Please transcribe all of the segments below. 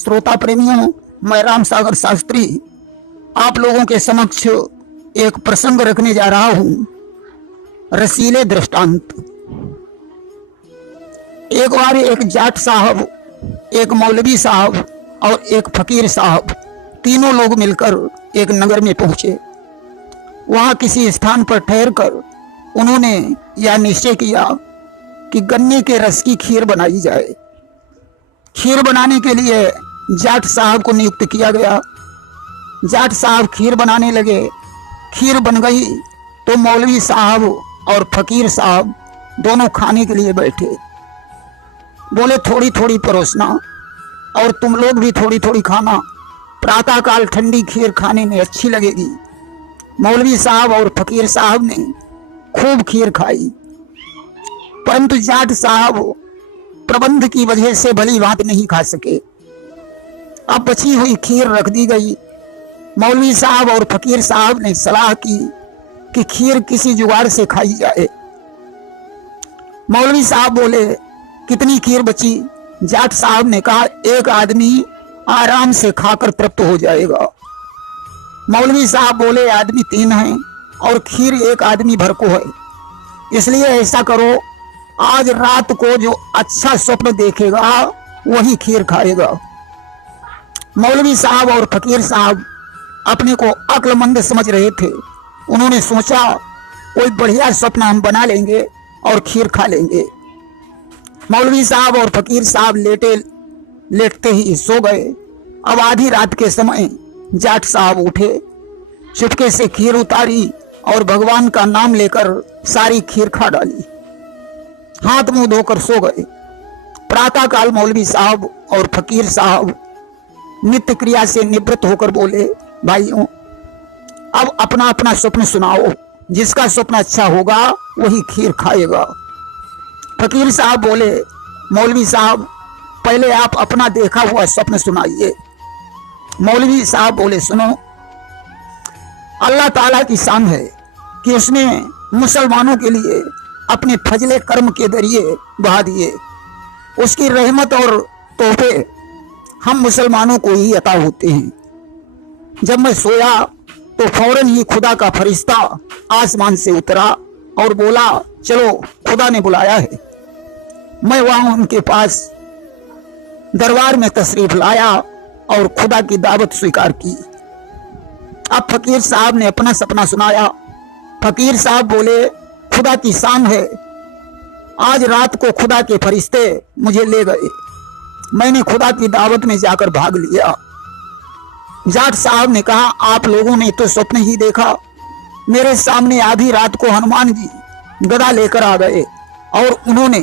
श्रोता प्रेमियों, मैं राम सागर शास्त्री आप लोगों के समक्ष एक प्रसंग रखने जा रहा हूं, रसीले दृष्टांत। एक बार एक जाट साहब, एक मौलवी साहब और एक फकीर साहब, तीनों लोग मिलकर एक नगर में पहुंचे। वहां किसी स्थान पर ठहरकर उन्होंने यह निश्चय किया कि गन्ने के रस की खीर बनाई जाए। खीर बनाने के लिए जाट साहब को नियुक्त किया गया। जाट साहब खीर बनाने लगे। खीर बन गई तो मौलवी साहब और फकीर साहब दोनों खाने के लिए बैठे। बोले थोड़ी थोड़ी परोसना और तुम लोग भी थोड़ी थोड़ी खाना, प्रातःकाल ठंडी खीर खाने में अच्छी लगेगी। मौलवी साहब और फकीर साहब ने खूब खीर खाई, परंतु जाट साहब प्रबंध की वजह से भली बात नहीं खा सके। अब बची हुई खीर रख दी गई। मौलवी साहब और फकीर साहब ने सलाह की कि खीर किसी जुगाड़ से खाई जाए। मौलवी साहब बोले कितनी खीर बची? जाट साहब ने कहा एक आदमी आराम से खाकर तृप्त हो जाएगा। मौलवी साहब बोले आदमी 3 हैं और खीर एक आदमी भर को है, इसलिए ऐसा करो आज रात को जो अच्छा स्वप्न देखेगा वही खीर खाएगा। मौलवी साहब और फकीर साहब अपने को अक्लमंद समझ रहे थे। उन्होंने सोचा कोई बढ़िया स्वप्न हम बना लेंगे और खीर खा लेंगे। मौलवी साहब और फकीर साहब लेटते ही सो गए। अब आधी रात के समय जाट साहब उठे, चुपके से खीर उतारी और भगवान का नाम लेकर सारी खीर खा डाली। हाथ मुंह धोकर सो गए। प्रातःकाल मौलवी साहब और फकीर साहब नित्य क्रिया से निवृत्त होकर बोले भाइयों, अब अपना अपना स्वप्न सुनाओ, जिसका स्वप्न अच्छा होगा वही खीर खाएगा। फकीर साहब बोले मौलवी साहब पहले आप अपना देखा हुआ स्वप्न सुनाइए। मौलवी साहब बोले सुनो, अल्लाह ताला की शान है कि उसने मुसलमानों के लिए अपने फजले कर्म के जरिए बहा दिए। उसकी रहमत और तोहफे हम मुसलमानों को ही अता होते हैं। जब मैं सोया तो फौरन ही खुदा का फरिश्ता आसमान से उतरा और बोला चलो खुदा ने बुलाया है। मैं वहां उनके पास दरबार में तशरीफ लाया और खुदा की दावत स्वीकार की। अब फकीर साहब ने अपना सपना सुनाया। फकीर साहब बोले खुदा की शान है, आज रात को खुदा के फरिश्ते मुझे ले गए। मैंने खुदा की दावत में जाकर भाग लिया। जाट साहब ने कहा आप लोगों ने तो स्वप्न ही देखा। मेरे सामने आधी रात को हनुमान जी गदा लेकर आ गए और उन्होंने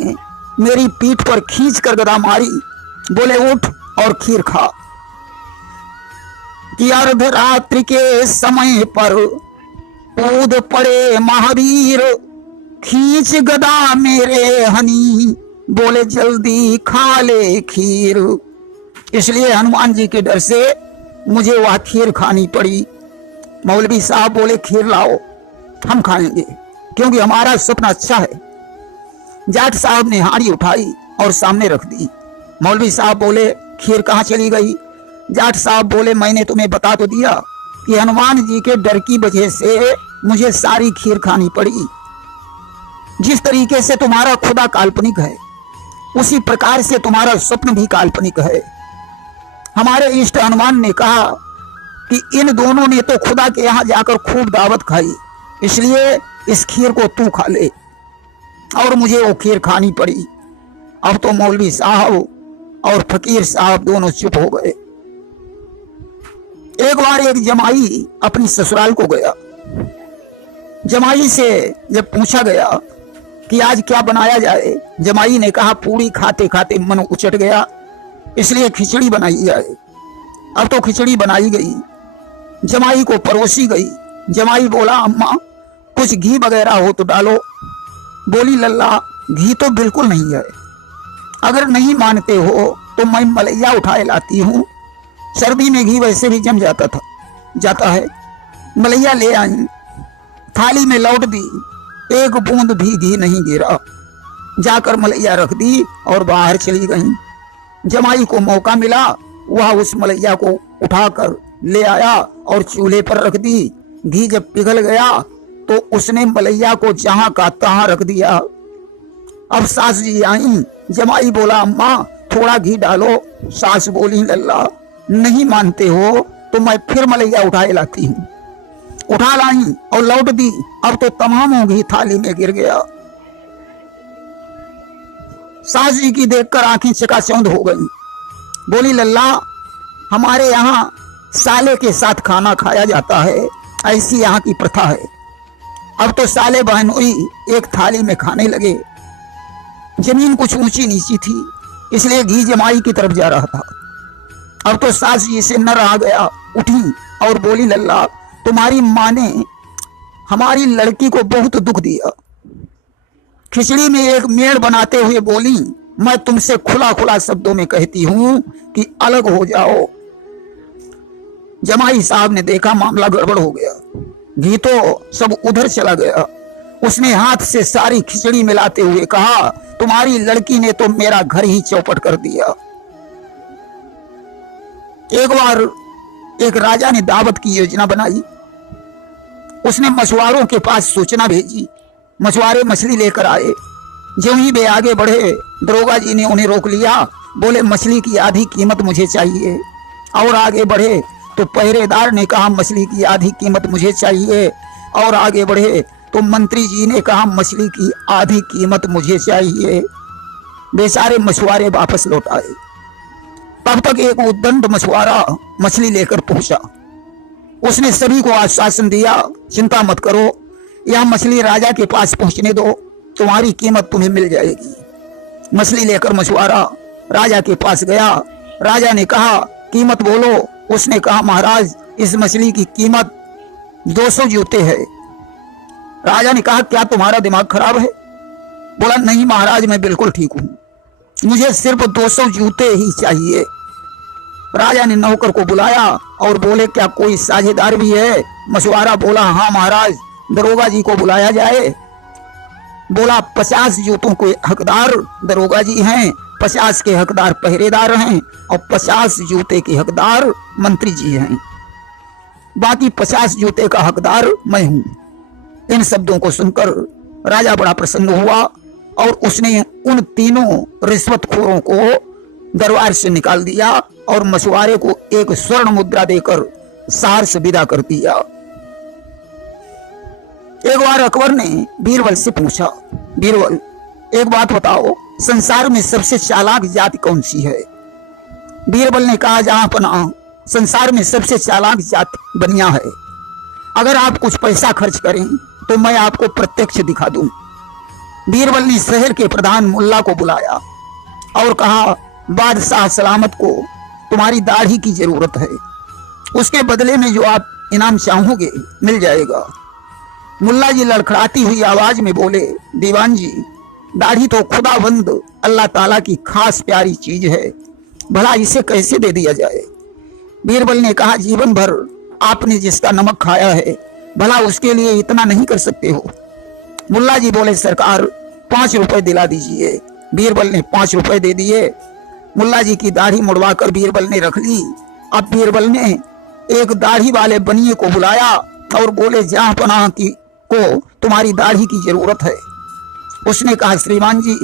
मेरी पीठ पर खींच कर गदा मारी। बोले उठ और खीर खा। कि अर्धरात्रि के समय पर कूद पड़े महावीर, खींच गदा मेरे हनी, बोले जल्दी खा ले खीर। इसलिए हनुमान जी के डर से मुझे वह खीर खानी पड़ी। मौलवी साहब बोले खीर लाओ, हम खाएंगे क्योंकि हमारा स्वप्न अच्छा है। जाट साहब ने हांडी उठाई और सामने रख दी। मौलवी साहब बोले खीर कहाँ चली गई? जाट साहब बोले मैंने तुम्हें बता तो दिया कि हनुमान जी के डर की वजह से मुझे सारी खीर खानी पड़ी। जिस तरीके से तुम्हारा खुदा काल्पनिक है उसी प्रकार से तुम्हारा स्वप्न भी काल्पनिक है। हमारे इष्ट हनुमान ने कहा कि इन दोनों ने तो खुदा के यहाँ जाकर खूब दावत खाई, इसलिए इस खीर को तू खा ले, और मुझे वो खीर खानी पड़ी। अब तो मौलवी साहब और फकीर साहब दोनों चुप हो गए। एक बार एक जमाई अपनी ससुराल को गया। जमाई से जब पूछा गया कि आज क्या बनाया जाए, जमाई ने कहा पूरी खाते खाते मन उचट गया, इसलिए खिचड़ी बनाई जाए। अब तो खिचड़ी बनाई गई, जमाई को परोसी गई। जमाई बोला अम्मा कुछ घी वगैरह हो तो डालो। बोली लल्ला घी तो बिल्कुल नहीं है, अगर नहीं मानते हो तो मैं मलैया उठाए लाती हूँ। सर्दी में घी वैसे भी जम जाता है। मलैया ले आई, थाली में लौट दी, एक बूंद भी घी नहीं गिरा। जाकर मलैया रख दी और बाहर चली गई। जमाई को मौका मिला वह उस मलैया को उठाकर ले आया और चूल्हे पर रख दी। घी जब पिघल गया तो उसने मलैया को जहां का तहां रख दिया। अब सास जी आई, जमाई बोला अम्मा थोड़ा घी डालो। सास बोली लल्ला नहीं मानते हो तो मैं फिर मलैया उठाए लाती हूँ। उठा लाई और लौट दी। अब तो तमाम घी थाली में गिर गया। सास जी की देखकर आंखें चकाचौंध हो गई। बोली लल्ला हमारे यहाँ साले के साथ खाना खाया जाता है, ऐसी यहाँ की प्रथा है। अब तो साले बहनोई एक थाली में खाने लगे। जमीन कुछ ऊंची नीची थी इसलिए घी जमाई की तरफ जा रहा था। अब तो सास जी से न रहा गया, उठी और बोली लल्ला तुम्हारी माँ ने हमारी लड़की को बहुत दुख दिया। खिचड़ी में एक मेड़ बनाते हुए बोली मैं तुमसे खुला खुला शब्दों में कहती हूं कि अलग हो जाओ। जमाई साहब ने देखा मामला गड़बड़ हो गया, घी तो सब उधर चला गया। उसने हाथ से सारी खिचड़ी मिलाते हुए कहा तुम्हारी लड़की ने तो मेरा घर ही चौपट कर दिया। एक बार एक राजा ने दावत की योजना बनाई। उसने मछुआरों के पास सूचना भेजी। मछुआरे मछली लेकर आए। जो ही वे आगे बढ़े दरोगा जी ने उन्हें रोक लिया। बोले मछली की आधी कीमत मुझे चाहिए। और आगे बढ़े तो पहरेदार ने कहा मछली की आधी कीमत मुझे चाहिए। और आगे बढ़े तो मंत्री जी ने कहा मछली की आधी कीमत मुझे चाहिए। बेचारे मछुआरे वापस लौट आए। तब तक एक उद्दंड मछुआरा मछली लेकर पहुंचा। उसने सभी को आश्वासन दिया चिंता मत करो, यह मछली राजा के पास पहुंचने दो, तुम्हारी कीमत तुम्हें मिल जाएगी। मछली लेकर मछुआरा राजा के पास गया। राजा ने कहा कीमत बोलो। उसने कहा महाराज इस मछली की कीमत 200 जूते है। राजा ने कहा क्या तुम्हारा दिमाग खराब है? बोला नहीं महाराज मैं बिल्कुल ठीक हूं, मुझे सिर्फ 200 जूते ही चाहिए। राजा ने नौकर को बुलाया और बोले क्या कोई साझेदार भी है? मछुआरा बोला हाँ महाराज, दरोगा जी को बुलाया जाए। बोला 50 जूतों के हकदार दरोगा जी हैं, 50 के हकदार पहरेदार हैं और 50 जूते के हकदार मंत्री जी हैं, बाकी 50 जूते का हकदार मैं हूं। इन शब्दों को सुनकर राजा बड़ा प्रसन्न हुआ और उसने उन तीनों रिश्वतखोरों को दरबार से निकाल दिया और मछुआरे को एक स्वर्ण मुद्रा देकर शहर से विदा कर दिया। एक बार अकबर ने बीरबल से पूछा बीरबल एक बात बताओ, संसार में सबसे चालाक जाति कौन सी है? बीरबल ने कहा जहां पनाह संसार में सबसे चालाक जाति बनिया है। अगर आप कुछ पैसा खर्च करें तो मैं आपको प्रत्यक्ष दिखा दूं। बीरबल ने शहर के प्रधान मुल्ला को बुलाया और कहा बादशाह सलामत को तुम्हारी दाढ़ी की जरूरत है, उसके बदले में जो आप इनाम चाहोगे मिल जाएगा। मुल्ला जी लड़खड़ाती हुई आवाज में बोले दीवान जी दाढ़ी तो खुदाबंद अल्लाह ताला की खास प्यारी चीज है, भला इसे कैसे दे दिया जाए? बीरबल ने कहा जीवन भर आपने जिसका नमक खाया है भला उसके लिए इतना नहीं कर सकते हो? मुल्ला जी बोले सरकार 5 रुपए दिला दीजिए। बीरबल ने 5 रुपए दे दिए। मुल्ला जी की दाढ़ी मुड़वाकर बीरबल ने रख ली। अब बीरबल ने एक दाढ़ी वाले बनिए को बुलाया और बोले जहां पनाह की को तुम्हारी दाढ़ी की जरूरत है। उसने कहा श्रीमान जी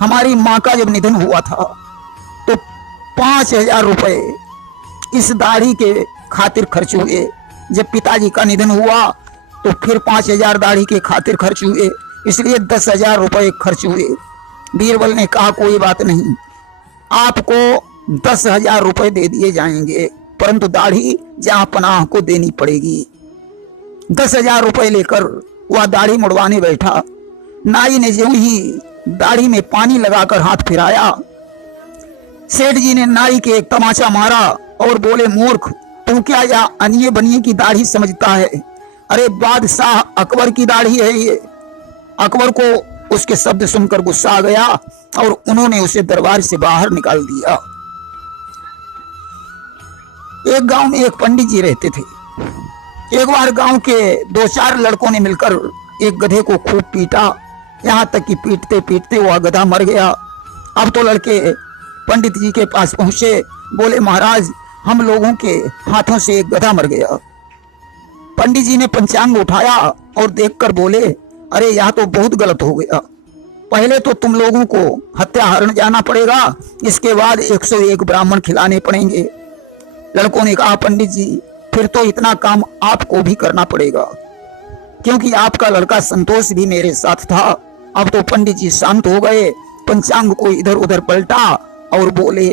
हमारी माँ का जब निधन हुआ था तो 5000 रुपए इस दाढ़ी के खातिर खर्च हुए। जब पिताजी का निधन हुआ तो फिर 5000 दाढ़ी के खातिर खर्च हुए, इसलिए 10,000 रुपए खर्च हुए। बीरबल ने कहा कोई बात नहीं, आपको 10,000 रुपए दे दिए जाएंगे, परंतु दाढ़ी जहां पनाह को देनी पड़ेगी। 10,000 रुपए लेकर वह दाढ़ी मुड़वाने बैठा। नाई ने जो ही दाढ़ी में पानी लगाकर हाथ फिराया, सेठ जी ने नाई के एक तमाचा मारा और बोले मूर्ख तू क्या या अनिये बनिए की दाढ़ी समझता है? अरे बादशाह अकबर की दाढ़ी है ये। अकबर को उसके शब्द सुनकर गुस्सा आ गया और उन्होंने उसे दरबार से बाहर निकाल दिया। एक गांव में एक पंडित जी रहते थे। एक बार गांव के 2-4 लड़कों ने मिलकर एक गधे को खूब पीटा, यहाँ तक कि पीटते पीटते वह गधा मर गया। अब तो लड़के पंडित जी के पास पहुंचे बोले महाराज हम लोगों के हाथों से एक गधा मर गया। पंडित जी ने पंचांग उठाया और देखकर बोले अरे यह तो बहुत गलत हो गया, पहले तो तुम लोगों को हत्याहरण जाना पड़ेगा, इसके बाद 101 ब्राह्मण खिलाने पड़ेंगे। लड़कों ने कहा पंडित जी फिर तो इतना काम आपको भी करना पड़ेगा, क्योंकि आपका लड़का संतोष भी मेरे साथ था। अब तो पंडित जी शांत हो गए, पंचांग को इधर उधर पलटा और बोले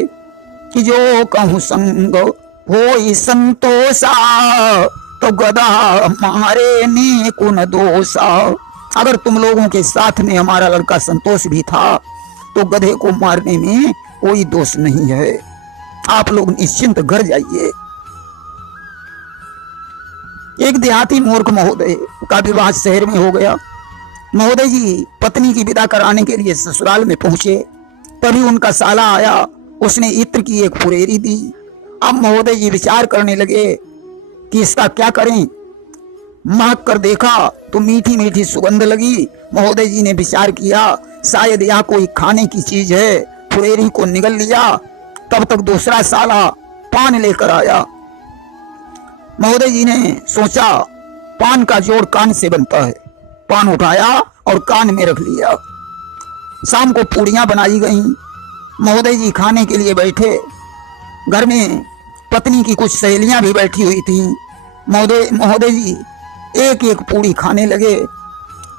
कि जो कहूं संग हो संतोषा, तो गधा मारे ने कुन दोषा। अगर तुम लोगों के साथ में हमारा लड़का संतोष भी था तो गधे को मारने में कोई दोष नहीं है, आप लोग निश्चिंत घर जाइए। एक देहाती मूर्ख महोदय का विवाह शहर में हो गया। महोदय जी पत्नी की विदा कराने के लिए ससुराल में पहुंचे, तभी उनका साला आया, उसने इत्र की एक फुरेरी दी। अब महोदय जी विचार करने लगे कि इसका क्या करें। महक कर देखा तो मीठी मीठी सुगंध लगी। महोदय जी ने विचार किया शायद यह कोई खाने की चीज है, फुरेरी को निगल लिया। तब तक दूसरा साला पान लेकर आया। महोदय जी ने सोचा पान का जोड़ कान से बनता है, पान उठाया और कान में रख लिया। शाम को पूड़ियां बनाई गईं। महोदय जी खाने के लिए बैठे, घर में पत्नी की कुछ सहेलियां भी बैठी हुई थीं। महोदय जी एक एक पूड़ी खाने लगे।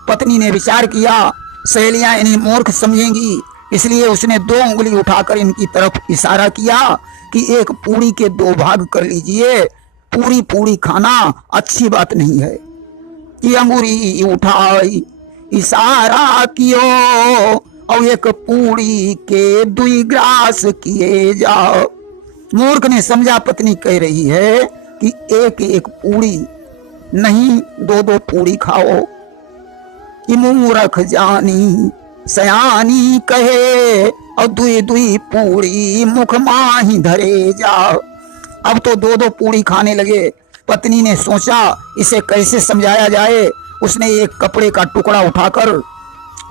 पत्नी ने विचार किया सहेलियां इन्हें मूर्ख समझेंगी, इसलिए उसने 2 उंगली उठाकर इनकी तरफ इशारा किया कि एक पूड़ी के 2 भाग कर लीजिए, पूरी पूरी खाना अच्छी बात नहीं है। कि अंगूरी उठाई इशारा कियो और एक पूड़ी के 2 ग्रास किए जाओ। मूर्ख ने समझा पत्नी कह रही है कि एक एक पूड़ी नहीं 2-2 पूड़ी खाओ। कि मूर्ख जानी सयानी कहे और 2-2 पूड़ी मुख माही धरे जाओ। अब तो 2-2 पूड़ी खाने लगे। पत्नी ने सोचा इसे कैसे समझाया जाए। उसने एक कपड़े का टुकड़ा उठाकर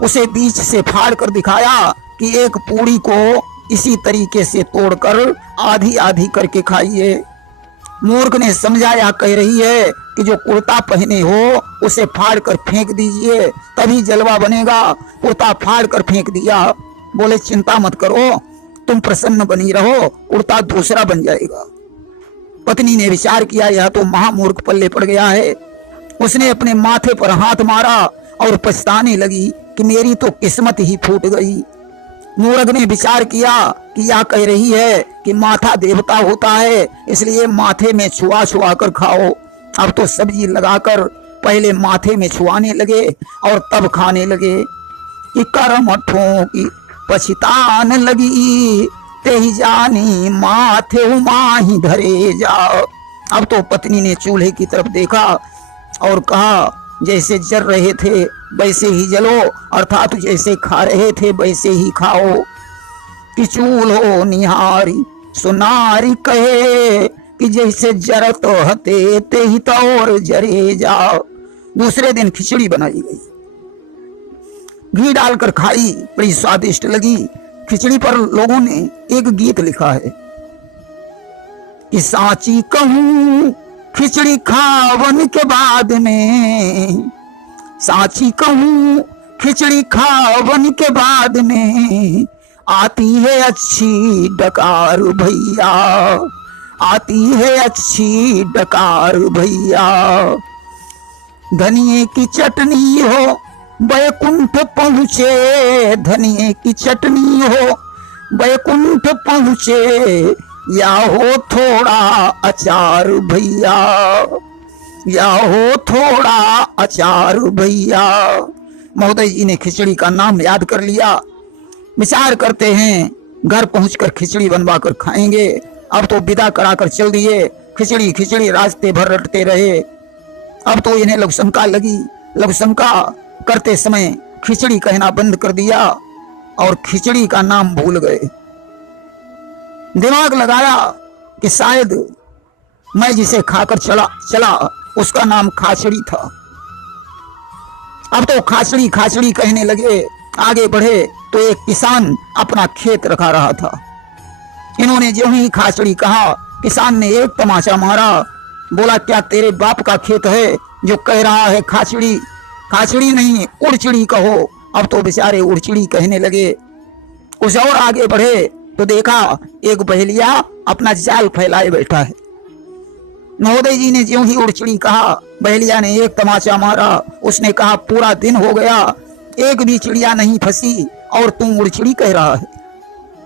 उसे बीच से फाड़ कर दिखाया कि एक पूड़ी को इसी तरीके से तोड़कर आधी आधी करके खाइए। मूर्ख ने समझाया कह रही है कि जो कुर्ता पहने हो उसे फाड़ कर फेंक दीजिए, तभी जलवा बनेगा। कुर्ता फाड़ कर फेंक दिया। बोले चिंता मत करो, तुम प्रसन्न बनी रहो, कुर्ता दूसरा बन जाएगा। पत्नी ने विचार किया यह तो महामूर्ख पल्ले पड़ गया है। उसने अपने माथे पर हाथ मारा और पछताने लगी कि मेरी तो किस्मत ही फूट गई। मूर्ख ने विचार किया कि यह कह रही है कि माथा देवता होता है, इसलिए माथे में छुआ छुआ कर खाओ। अब तो सब्जी लगाकर पहले माथे में छुआने लगे और तब खाने लगे। कि कर्म ठोंकी पछतान लगी, ते ही जानी माथे माही धरे जाओ। अब तो पत्नी ने चूल्हे की तरफ देखा और कहा जैसे जल रहे थे वैसे ही जलो, अर्थात जैसे खा रहे थे वैसे ही खाओ। कि चूल्हो निहारी सुनारी कहे कि जैसे जरत हते ते ही तौर जरे जाओ। दूसरे दिन खिचड़ी बनाई गई, घी डालकर खाई, बड़ी स्वादिष्ट लगी। खिचड़ी पर लोगों ने एक गीत लिखा है कि सांची कहूं खिचड़ी खावन के बाद में, सांची कहूं खिचड़ी खावन के बाद में, आती है अच्छी डकार भैया, आती है अच्छी डकार भैया। धनिये की चटनी हो बैकुंठ पहुँचे, धनिये की चटनी हो बैकुंठ पहुँचे, या हो थोड़ा अचार भैया, या हो थोड़ा अचार भैया। महोदय जी ने खिचड़ी का नाम याद कर लिया। विचार करते हैं घर पहुंचकर खिचड़ी बनवा कर खाएंगे। अब तो विदा कराकर चल दिए। खिचड़ी खिचड़ी रास्ते भर रटते रहे। अब तो इन्हें लघुशंका लगी। लघुशंका करते समय खिचड़ी कहना बंद कर दिया और खिचड़ी का नाम भूल गए। दिमाग लगाया कि शायद मैं जिसे खाकर चला उसका नाम खाचड़ी था। अब तो खाचड़ी खाचड़ी कहने लगे। आगे बढ़े तो एक किसान अपना खेत रखा रहा था। इन्होंने जो ही खाचड़ी कहा, किसान ने एक तमाचा मारा। बोला, क्या तेरे बाप का खेत है जो कह रहा है खाचड़ी? खाचड़ी नहीं, उड़चिड़ी कहो। अब तो बेचारे उड़चिड़ी कहने लगे। कुछ और आगे बढ़े तो देखा एक बहेलिया अपना जाल फैलाए बैठा है। महोदय जी ने ज्यों ही उड़चिड़ी कहा, बहेलिया ने एक तमाचा मारा। उसने कहा, पूरा दिन हो गया, एक भी चिड़िया नहीं फंसी और तुम उड़चिड़ी कह रहा है।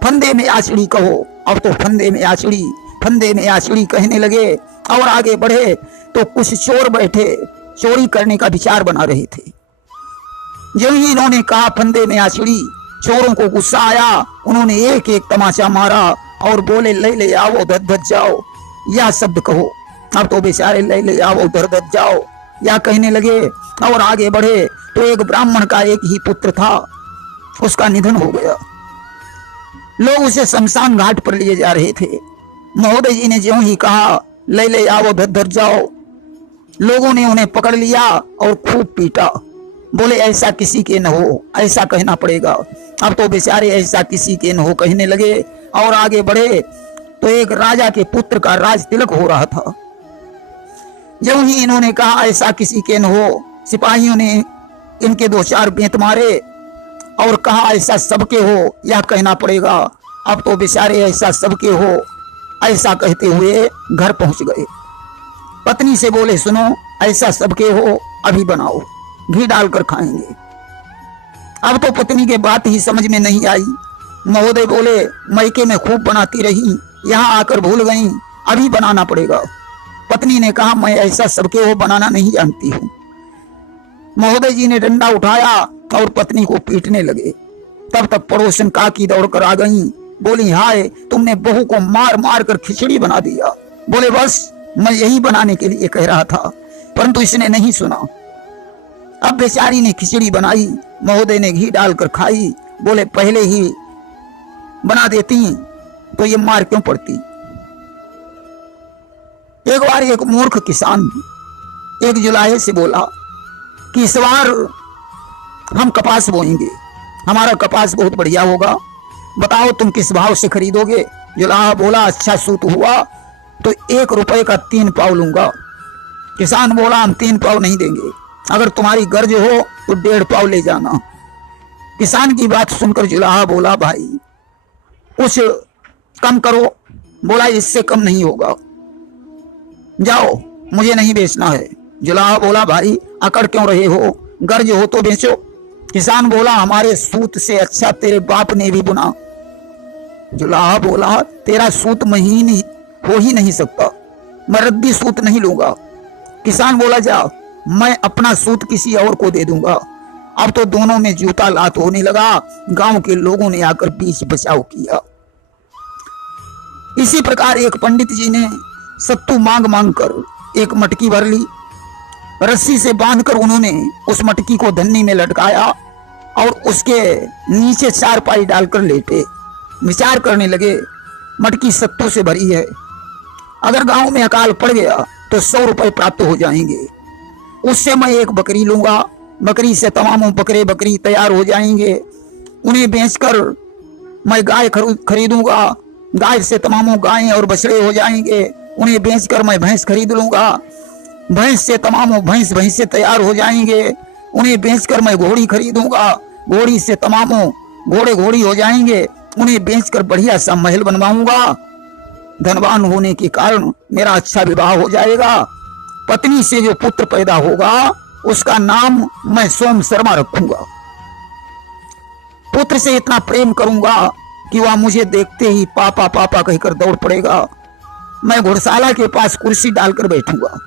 फंदे में आचड़ी कहो। अब तो फंदे में आचड़ी, फंदे में आचड़ी कहने लगे। और आगे बढ़े तो कुछ चोर बैठे चोरी करने का विचार बना रहे थे। जो ही इन्होंने कहा फंदे में आचड़ी, चोरों को गुस्सा आया। उन्होंने एक एक तमाचा मारा और बोले, ले आओ धत धत जाओ, या शब्द कहो। अब तो बेचारे ले आओ धत धत जाओ या कहने लगे। और आगे बढ़े तो एक ब्राह्मण का एक ही पुत्र था, उसका निधन हो गया। लोग उसे शमशान घाट पर लिए जा रहे थे। महोदय जी ने ज्यों ही कहा, ले आओ धत धत जाओ, लोगों ने उन्हें पकड़ लिया और खूब पीटा। बोले, ऐसा किसी के न हो, ऐसा कहना पड़ेगा। अब तो बेचारे ऐसा किसी के न हो कहने लगे। और आगे बढ़े तो एक राजा के पुत्र का राज तिलक हो रहा था। जब ही इन्होंने कहा ऐसा किसी के न हो, सिपाहियों ने इनके दो चार बेंत मारे और कहा ऐसा सबके हो, यह कहना पड़ेगा। अब तो बेचारे ऐसा सबके हो ऐसा कहते हुए घर पहुंच गए। पत्नी से बोले, सुनो, ऐसा सबके हो, अभी बनाओ, घी डालकर खाएंगे। अब तो पत्नी के बात ही समझ में नहीं आई। महोदय बोले, मैके में खूब बनाती रही, यहाँ आकर भूल गई, अभी बनाना पड़ेगा। पत्नी ने कहा, मैं ऐसा सबके हो बनाना नहीं जानती हूँ। महोदय जी ने डंडा उठाया और पत्नी को पीटने लगे। तब तक पड़ोसन काकी दौड़कर आ गई। बोली, हाय, तुमने बहू को मार मार कर खिचड़ी बना दिया। बोले, बस मैं यही बनाने के लिए कह रहा था, परंतु इसने नहीं सुना। अब बेचारी ने खिचड़ी बनाई, महोदय ने घी डालकर खाई। बोले, पहले ही बना देती तो ये मार क्यों पड़ती। एक बार एक मूर्ख किसान एक जुलाहे से बोला कि इस बार हम कपास बोएंगे, हमारा कपास बहुत बढ़िया होगा, बताओ तुम किस भाव से खरीदोगे। जुलाहा बोला, अच्छा सूत हुआ तो 1 रुपए का 3 पाव लूंगा। किसान बोला, हम 3 पाव नहीं देंगे, अगर तुम्हारी गर्ज हो तो 1.5 पाव ले जाना। किसान की बात सुनकर जुलाहा बोला, भाई कुछ कम करो। बोला, इससे कम नहीं होगा, जाओ, मुझे नहीं बेचना है। जुलाहा बोला, भाई अकड़ क्यों रहे हो, गर्ज हो तो बेचो। किसान बोला, हमारे सूत से अच्छा तेरे बाप ने भी बुना। जुलाहा बोला, तेरा सूत महीन हो ही नहीं सकता, मैं रद्दी सूत नहीं लूंगा। किसान बोला, जा, मैं अपना सूत किसी और को दे दूंगा। अब तो दोनों में जूता लात होने लगा। गांव के लोगों ने आकर बीच बचाव किया। इसी प्रकार एक पंडित जी ने सत्तू मांग मांग कर एक मटकी भर ली। रस्सी से बांधकर उन्होंने उस मटकी को धन्नी में लटकाया और उसके नीचे 4 पाई डालकर लेटे। विचार करने लगे, मटकी सत्तू से भरी है, अगर गांव में अकाल पड़ गया तो 100 रुपए प्राप्त हो जाएंगे। उससे मैं एक बकरी लूंगा, बकरी से तमाम बकरे बकरी तैयार हो जाएंगे। उन्हें बेचकर मैं गाय खरीदूंगा, गाय से तमाम गायें और बछड़े हो जाएंगे। उन्हें बेचकर मैं भैंस खरीद लूंगा, भैंस से तमाम भैंसे तैयार हो जाएंगे। उन्हें बेचकर मैं घोड़ी खरीदूंगा, घोड़ी से तमाम घोड़े घोड़ी हो जाएंगे। उन्हें बेचकर बढ़िया सा महल बनवाऊंगा। धनवान होने के कारण मेरा अच्छा विवाह हो जाएगा। पत्नी से जो पुत्र पैदा होगा उसका नाम मैं सोम शर्मा रखूंगा। पुत्र से इतना प्रेम करूंगा कि वह मुझे देखते ही पापा पापा कहकर दौड़ पड़ेगा। मैं घुड़शाला के पास कुर्सी डालकर बैठूंगा,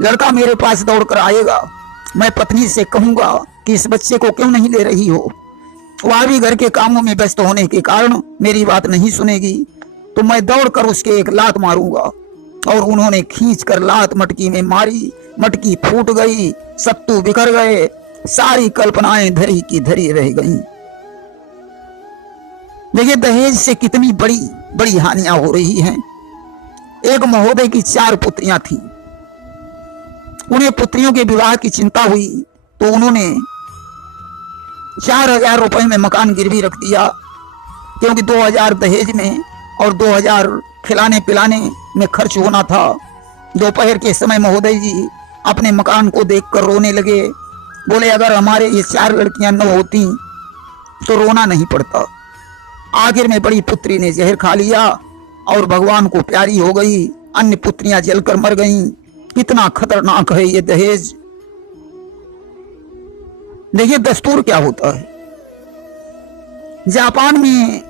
लड़का मेरे पास दौड़कर आएगा। मैं पत्नी से कहूंगा कि इस बच्चे को क्यों नहीं ले रही हो। वह भी घर के कामों में व्यस्त होने के कारण मेरी बात नहीं सुनेगी, तो मैं दौड़कर उसके एक लात मारूंगा। और उन्होंने खींचकर लात मटकी में मारी, मटकी फूट गई, सत्तू बिखर गए, सारी कल्पनाएं धरी की धरी रह गईं। देखिए, दहेज से कितनी बड़ी बड़ी हानियां हो रही हैं। एक महोदय की 4 पुत्रियां थीं। उन्हें पुत्रियों के विवाह की चिंता हुई तो उन्होंने 4000 रुपए में मकान गिरवी रख दिया, क्योंकि 2000 दहेज में और 2000 खिलाने पिलाने में खर्च होना था। दोपहर के समय महोदय जी अपने मकान को देखकर रोने लगे। बोले अगर हमारे ये 4 लड़कियां न होती तो रोना नहीं पड़ता। आखिर में बड़ी पुत्री ने जहर खा लिया और भगवान को प्यारी हो गई। अन्य पुत्रियां जलकर मर गईं। कितना खतरनाक है ये दहेज। देखिए दस्तूर क्या होता है। जापान में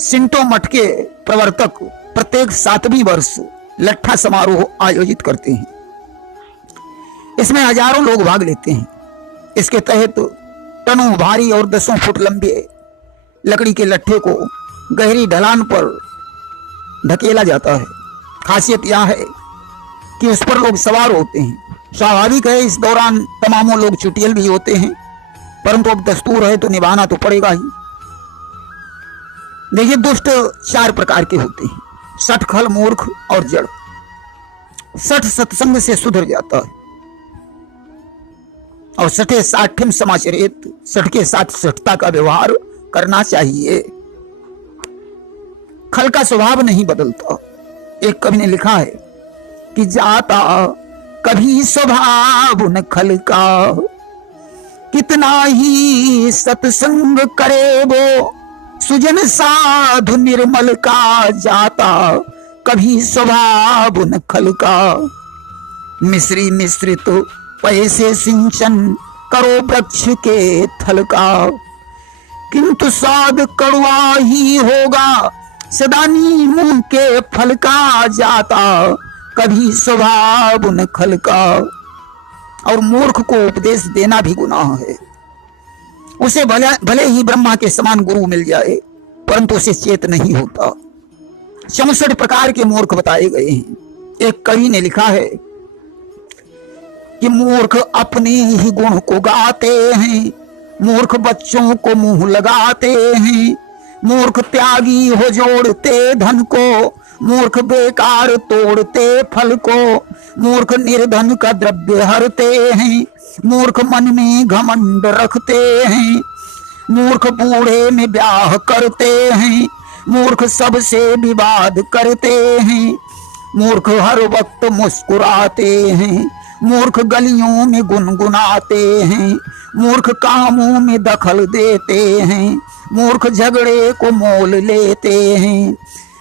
शिंटो मठ के प्रवर्तक प्रत्येक 7वीं वर्ष लट्ठा समारोह आयोजित करते हैं। इसमें हजारों लोग भाग लेते हैं। इसके तहत टनों भारी और 10 फुट लंबे लकड़ी के लट्ठे को गहरी ढलान पर ढकेला जाता है। खासियत यह है कि उस पर लोग सवार होते हैं। स्वाभाविक है इस दौरान तमामों लोग चुटियल भी होते हैं, परंतु अब दस्तूर है तो निभाना तो पड़ेगा ही। देखिए दुष्ट 4 प्रकार के होते हैं, सठ, खल, मूर्ख और जड़। सठ सत्संग से सुधर जाता है और सठे साठिम समाचरित, सठ के साथ सठता का व्यवहार करना चाहिए। खल का स्वभाव नहीं बदलता। एक कवि ने लिखा है कि जाता कभी स्वभाव न खल का, कितना ही सत्संग करे वो सुजन साधु निर्मल का। जाता कभी स्वभाव न खल का, मिश्री मिश्रित पैसे सिंचन करो वृक्ष के थल का। किंतु स्वाद कड़वा ही होगा सदा नीम के फल का। जाता कभी स्वभाव न खल का। और मूर्ख को उपदेश देना भी गुनाह है। उसे भले ही ब्रह्मा के समान गुरु मिल जाए, परंतु उसे चेत नहीं होता। 64 प्रकार के मूर्ख बताए गए हैं। एक कवि ने लिखा है कि मूर्ख अपने ही गुण को गाते हैं, मूर्ख बच्चों को मुंह लगाते हैं। मूर्ख त्यागी हो जोड़ते धन को, मूर्ख बेकार तोड़ते फल को। मूर्ख निर्धन का द्रव्य हरते हैं, मूर्ख मन में घमंड रखते हैं। मूर्ख बूढ़े में ब्याह करते हैं, मूर्ख सबसे विवाद करते हैं। मूर्ख हर वक्त मुस्कुराते हैं, मूर्ख गलियों में गुनगुनाते हैं। मूर्ख कामों में दखल देते हैं, मूर्ख झगड़े को मोल लेते हैं।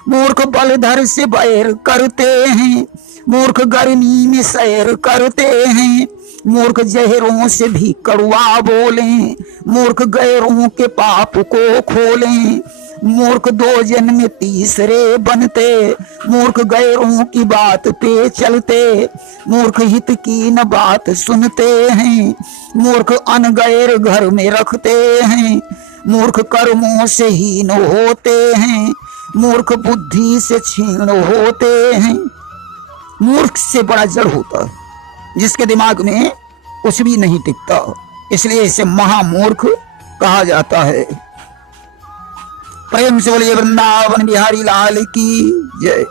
मूर्ख बलधर से बैर करते हैं, मूर्ख गर्मी में सैर करते हैं। मूर्ख जहरों से भी कड़वा बोलें, मूर्ख गैरों के पाप को खोलें। मूर्ख 2 जन में तीसरे बनते, मूर्ख गैरों की बात पे चलते। मूर्ख हित की न बात सुनते हैं, मूर्ख अनगैर घर में रखते हैं। मूर्ख कर्मों से हीन होते हैं, मूर्ख बुद्धि से क्षीण होते हैं। मूर्ख से बड़ा जड़ होता है, जिसके दिमाग में कुछ भी नहीं टिकता, इसलिए इसे महामूर्ख कहा जाता है। प्रेम से बोलिए वृंदावन बिहारी लाल की जय।